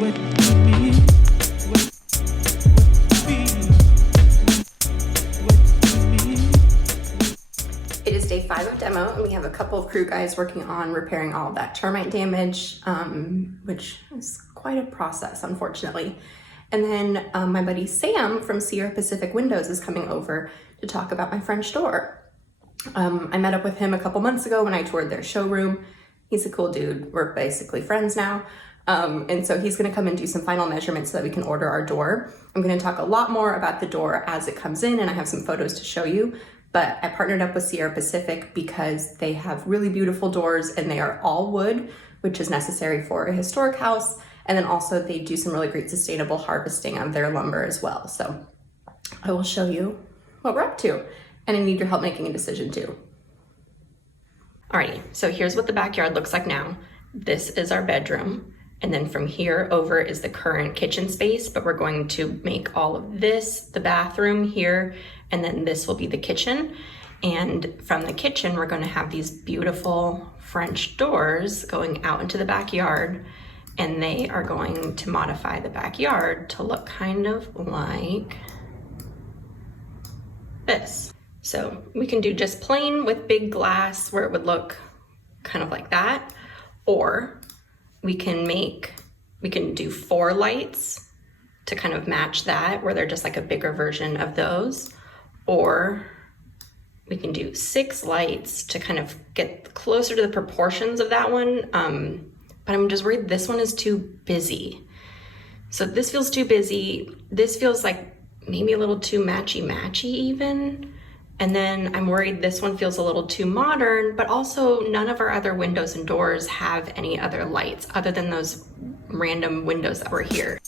It is day 5 of demo, and we have a couple of crew guys working on repairing all of that termite damage, which is quite a process, unfortunately. And then my buddy Sam from Sierra Pacific Windows is coming over to talk about my French door. I met up with him a couple months ago when I toured their showroom. He's a cool dude. We're basically friends now. And so he's gonna come and do some final measurements so that we can order our door. I'm gonna talk a lot more about the door as it comes in, and I have some photos to show you. But I partnered up with Sierra Pacific because they have really beautiful doors and they are all wood, which is necessary for a historic house. And then also they do some really great sustainable harvesting of their lumber as well. So I will show you what we're up to, and I need your help making a decision too. Alrighty, so here's what the backyard looks like now. This is our bedroom. And then from here over is the current kitchen space, but we're going to make all of this the bathroom here, and then this will be the kitchen. And from the kitchen, we're going to have these beautiful French doors going out into the backyard, and they are going to modify the backyard to look kind of like this. So we can do just plain with big glass where it would look kind of like that, or we can do 4 lights to kind of match that, where they're just like a bigger version of those, or we can do 6 lights to kind of get closer to the proportions of that one. But I'm just worried this one is too busy. So this feels too busy. This feels like maybe a little too matchy-matchy even. And then I'm worried this one feels a little too modern, but also none of our other windows and doors have any other lights other than those random windows that were here.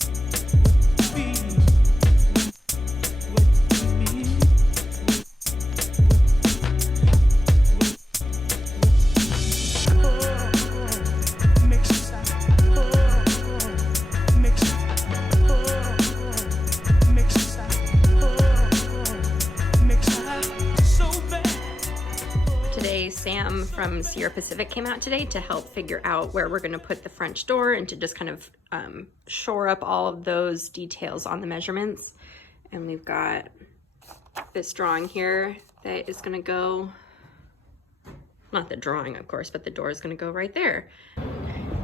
Sam from Sierra Pacific came out today to help figure out where we're going to put the French door and to just kind of shore up all of those details on the measurements. And we've got this drawing here that is going to go, not the drawing of course, but the door is going to go right there.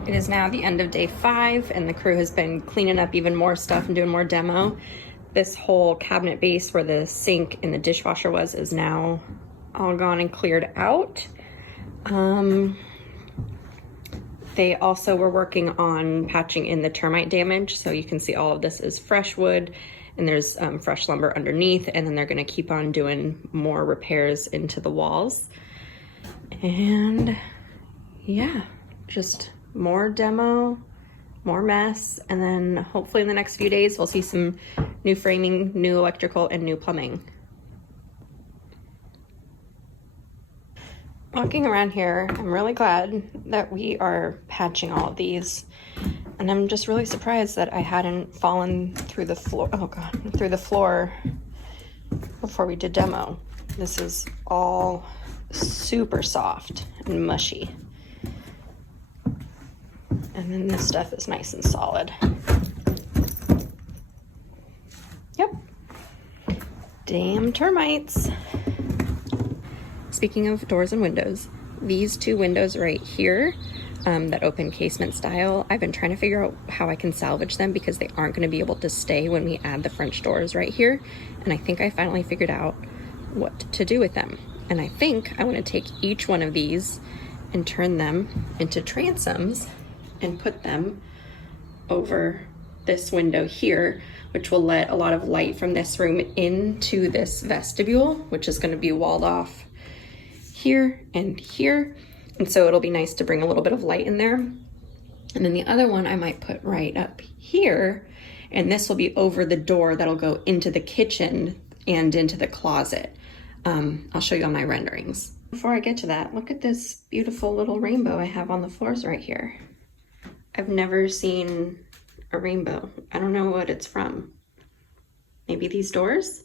It is now the end of day 5, and the crew has been cleaning up even more stuff and doing more demo. This whole cabinet base where the sink and the dishwasher was is now all gone and cleared out. They also were working on patching in the termite damage, so you can see all of this is fresh wood, and there's fresh lumber underneath, and then they're going to keep on doing more repairs into the walls. And yeah, just more demo, more mess, and then hopefully in the next few days we'll see some new framing, new electrical, and new plumbing. Walking around here, I'm really glad that we are patching all of these, and I'm just really surprised that I hadn't fallen through the floor, through the floor before we did demo. This is all super soft and mushy, and then this stuff is nice and solid. Yep, damn termites. Speaking of doors and windows, these 2 windows right here that open casement style, I've been trying to figure out how I can salvage them because they aren't going to be able to stay when we add the French doors right here. And I think I finally figured out what to do with them. And I think I want to take each one of these and turn them into transoms and put them over this window here, which will let a lot of light from this room into this vestibule, which is going to be walled off here and here, and so it'll be nice to bring a little bit of light in there. And then the other one I might put right up here, and this will be over the door that'll go into the kitchen and into the closet. I'll show you on my renderings. Before I get to that, look at this beautiful little rainbow I have on the floors right here. I've never seen a rainbow. I don't know what it's from. Maybe these doors?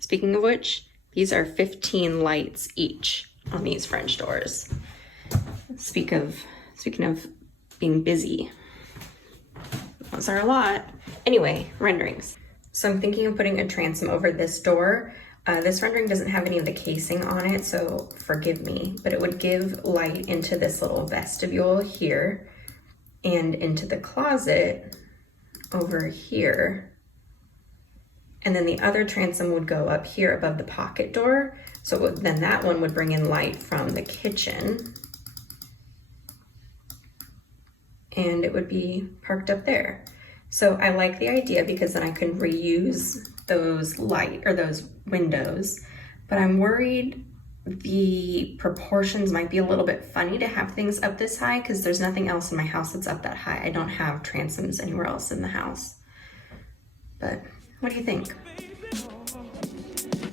Speaking of which, these are 15 lights each on these French doors. Speaking of being busy, those are a lot. Anyway, renderings. So I'm thinking of putting a transom over this door. This rendering doesn't have any of the casing on it, so forgive me, but it would give light into this little vestibule here and into the closet over here. And then the other transom would go up here above the pocket door. So then that one would bring in light from the kitchen. And it would be parked up there. So I like the idea because then I can reuse those those windows, but I'm worried the proportions might be a little bit funny to have things up this high because there's nothing else in my house that's up that high. I don't have transoms anywhere else in the house. But what do you think?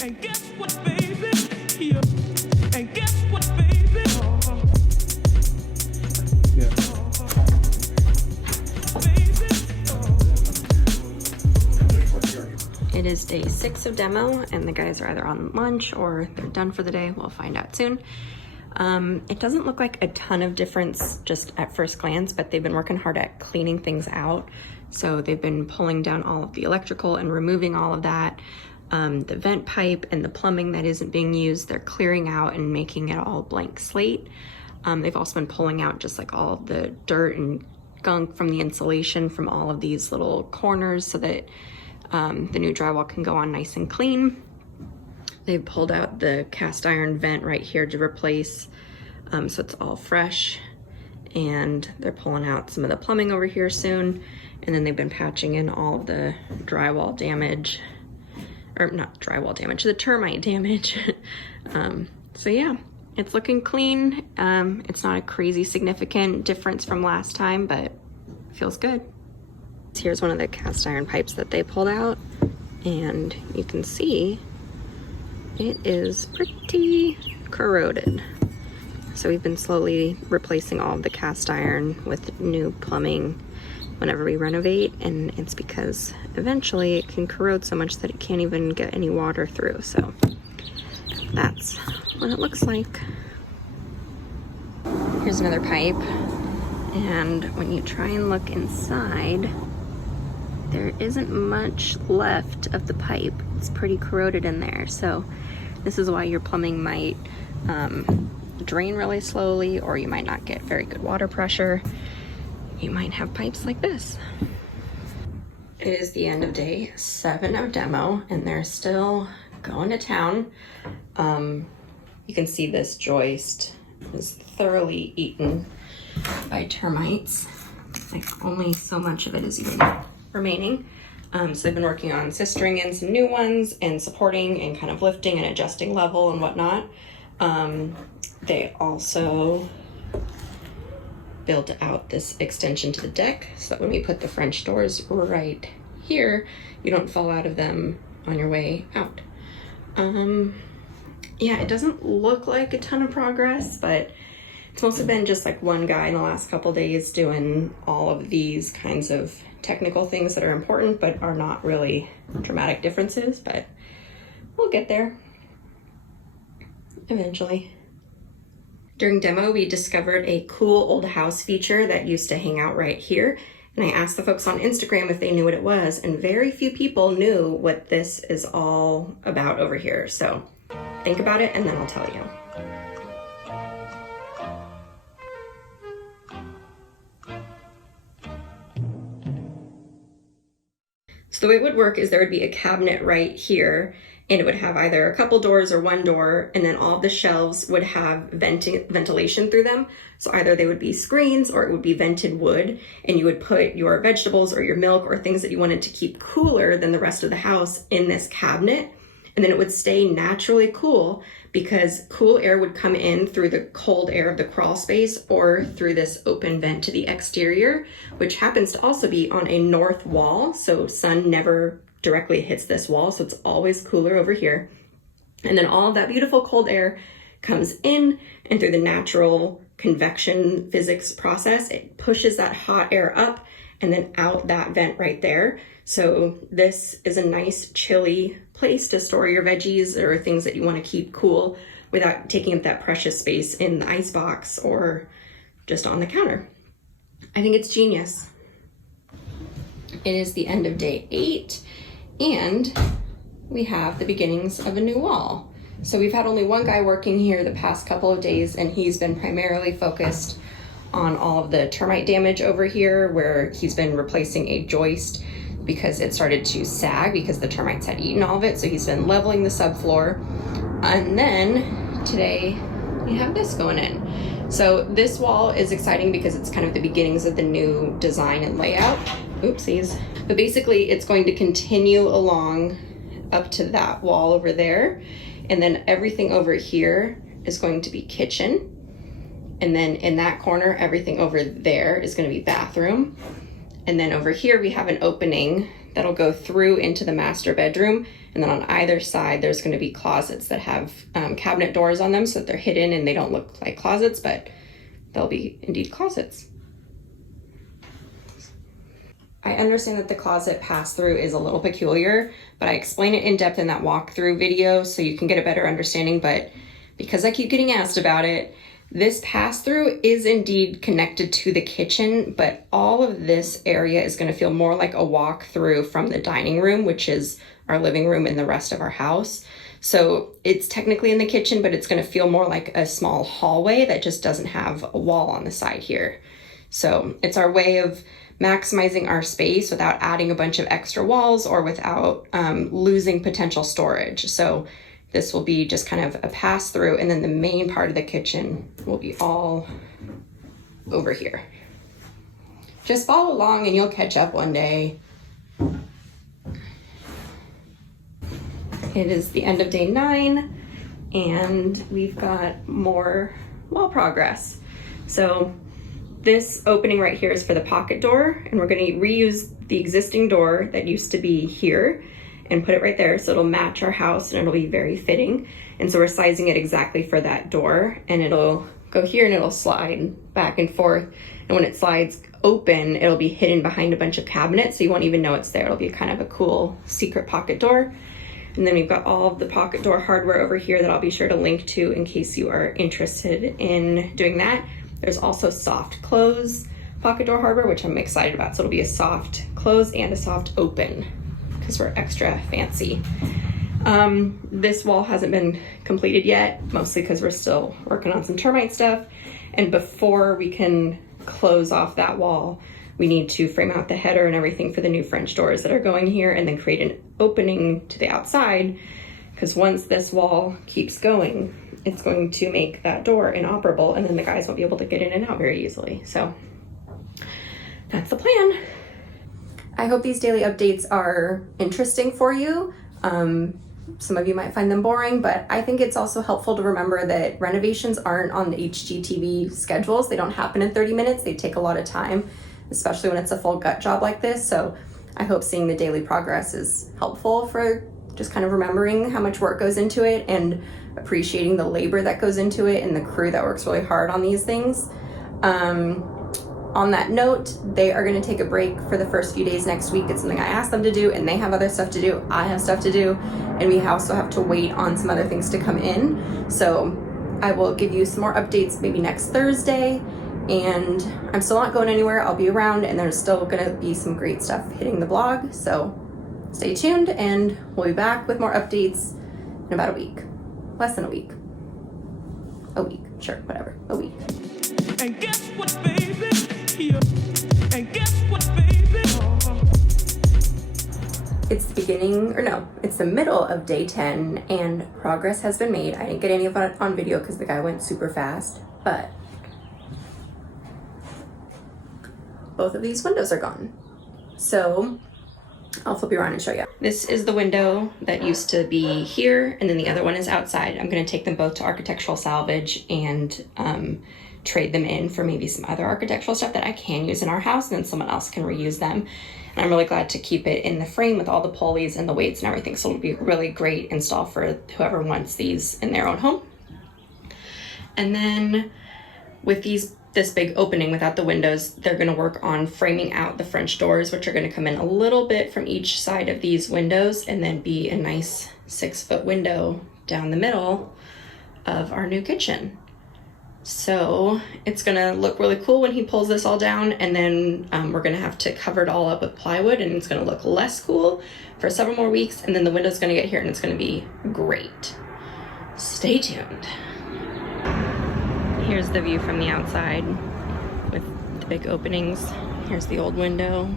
And guess what, baby? Yeah. And guess what, baby? Yeah. It is day 6 of demo, and the guys are either on lunch or they're done for the day. We'll find out soon. It doesn't look like a ton of difference just at first glance, but they've been working hard at cleaning things out. So they've been pulling down all of the electrical and removing all of that. The vent pipe and the plumbing that isn't being used, they're clearing out and making it all blank slate. They've also been pulling out just like all the dirt and gunk from the insulation from all of these little corners so that the new drywall can go on nice and clean. They've pulled out the cast iron vent right here to replace, so it's all fresh. And they're pulling out some of the plumbing over here soon. And then they've been patching in all of the drywall damage, or not drywall damage, the termite damage. So yeah, it's looking clean. It's not a crazy significant difference from last time, but feels good. Here's one of the cast iron pipes that they pulled out, and you can see it is pretty corroded. So we've been slowly replacing all of the cast iron with new plumbing whenever we renovate, and it's because eventually it can corrode so much that it can't even get any water through. So that's what it looks like. Here's another pipe, and when you try and look inside, there isn't much left of the pipe. It's pretty corroded in there. So this is why your plumbing might drain really slowly, or you might not get very good water pressure. You might have pipes like this. It is the end of day 7 of demo, and they're still going to town. You can see this joist is thoroughly eaten by termites. Like only so much of it is even remaining. So they've been working on sistering in some new ones and supporting and kind of lifting and adjusting level and whatnot. They also built out this extension to the deck so that when we put the French doors right here, you don't fall out of them on your way out. Yeah, it doesn't look like a ton of progress, but it's mostly been just like one guy in the last couple days doing all of these kinds of technical things that are important but are not really dramatic differences, but we'll get there eventually. During demo, we discovered a cool old house feature that used to hang out right here, and I asked the folks on Instagram if they knew what it was, and very few people knew what this is all about over here. So think about it and then I'll tell you. So the way it would work is there would be a cabinet right here, and it would have either a couple doors or one door, and then all of the shelves would have ventilation through them. So either they would be screens or it would be vented wood, and you would put your vegetables or your milk or things that you wanted to keep cooler than the rest of the house in this cabinet. And then it would stay naturally cool because cool air would come in through the cold air of the crawl space or through this open vent to the exterior, which happens to also be on a north wall. So sun never directly hits this wall, so it's always cooler over here. And then all of that beautiful cold air comes in, and through the natural convection physics process, it pushes that hot air up and then out that vent right there. So this is a nice chilly place to store your veggies or things that you want to keep cool without taking up that precious space in the ice box or just on the counter. I think it's genius. It is the end of day 8, and we have the beginnings of a new wall. So we've had only one guy working here the past couple of days, and he's been primarily focused on all of the termite damage over here, where he's been replacing a joist because it started to sag because the termites had eaten all of it. So he's been leveling the subfloor. And then today we have this going in. So this wall is exciting because it's kind of the beginnings of the new design and layout. Oopsies. But basically it's going to continue along up to that wall over there. And then everything over here is going to be kitchen. And then in that corner, everything over there is going to be bathroom. And then over here, we have an opening that'll go through into the master bedroom. And then on either side, there's going to be closets that have cabinet doors on them so that they're hidden and they don't look like closets, but they'll be indeed closets. I understand that the closet pass-through is a little peculiar, but I explain it in depth in that walkthrough video so you can get a better understanding. But because I keep getting asked about it, this pass-through is indeed connected to the kitchen, but all of this area is going to feel more like a walk-through from the dining room, which is our living room and the rest of our house. So it's technically in the kitchen, but it's going to feel more like a small hallway that just doesn't have a wall on the side here. So it's our way of maximizing our space without adding a bunch of extra walls or without losing potential storage. So this will be just kind of a pass through, and then the main part of the kitchen will be all over here. Just follow along and you'll catch up one day. It is the end of day 9 and we've got more wall progress. So this opening right here is for the pocket door, and we're going to reuse the existing door that used to be here and put it right there so it'll match our house and it'll be very fitting. And so we're sizing it exactly for that door, and it'll go here and it'll slide back and forth. And when it slides open, it'll be hidden behind a bunch of cabinets, so you won't even know it's there. It'll be kind of a cool secret pocket door. And then we've got all of the pocket door hardware over here that I'll be sure to link to in case you are interested in doing that. There's also soft close pocket door hardware, which I'm excited about. So it'll be a soft close and a soft open because we're extra fancy. This wall hasn't been completed yet, mostly because we're still working on some termite stuff. And before we can close off that wall, we need to frame out the header and everything for the new French doors that are going here, and then create an opening to the outside, because once this wall keeps going, it's going to make that door inoperable, and then the guys won't be able to get in and out very easily. So that's the plan. I hope these daily updates are interesting for you. Some of you might find them boring, but I think it's also helpful to remember that renovations aren't on the HGTV schedules. They don't happen in 30 minutes. They take a lot of time, especially when it's a full gut job like this. So I hope seeing the daily progress is helpful for just kind of remembering how much work goes into it and appreciating the labor that goes into it and the crew that works really hard on these things. On that note, they are going to take a break for the first few days next week. It's something I asked them to do, and they have other stuff to do. I have stuff to do, and we also have to wait on some other things to come in. So I will give you some more updates maybe next Thursday, and I'm still not going anywhere. I'll be around, and there's still going to be some great stuff hitting the blog. So stay tuned, and we'll be back with more updates in about a week. Less than a week. A week, sure, whatever, a week. And guess what, baby? Yeah. And guess what, baby? It's the beginning, or no, it's the middle of day 10, and progress has been made. I didn't get any of it on video because the guy went super fast, but both of these windows are gone. So I'll flip you around and show you. This is the window that used to be here, and then the other one is outside. I'm going to take them both to architectural salvage and trade them in for maybe some other architectural stuff that I can use in our house, and then someone else can reuse them. And I'm really glad to keep it in the frame with all the pulleys and the weights and everything, so it'll be a really great install for whoever wants these in their own home. And then with this big opening without the windows, they're going to work on framing out the French doors, which are going to come in a little bit from each side of these windows and then be a nice 6-foot window down the middle of our new kitchen. So it's gonna look really cool when he pulls this all down, and then we're gonna have to cover it all up with plywood, and it's gonna look less cool for several more weeks, and then the window's gonna get here and it's gonna be great. Stay tuned. Here's the view from the outside with the big openings. Here's the old window.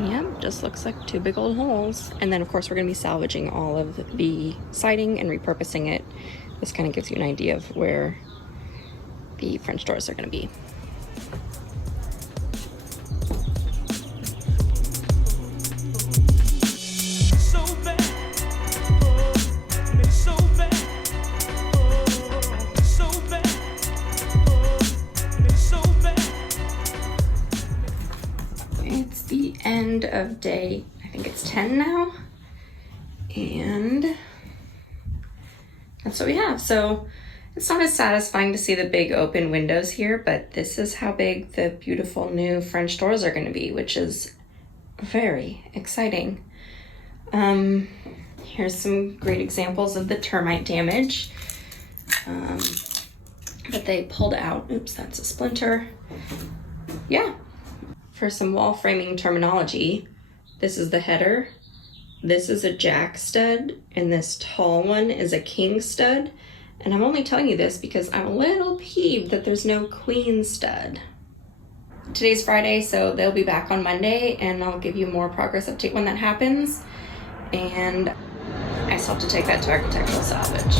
Yep, just looks like two big old holes. And then of course we're gonna be salvaging all of the siding and repurposing it. This kind of gives you an idea of where the French doors are gonna be. So bad, oh, it's so bad, oh, so bad, oh, it's so bad. It's the end of day, I think it's 10 now. And that's what we have. So it's not as satisfying to see the big open windows here, but this is how big the beautiful new French doors are going to be, which is very exciting. Here's some great examples of the termite damage that they pulled out. Oops, that's a splinter. Yeah. For some wall framing terminology, this is the header. This is a jack stud, and this tall one is a king stud. And I'm only telling you this because I'm a little peeved that there's no queen stud. Today's Friday, so they'll be back on Monday, and I'll give you more progress update when that happens. And I still have to take that to architectural salvage.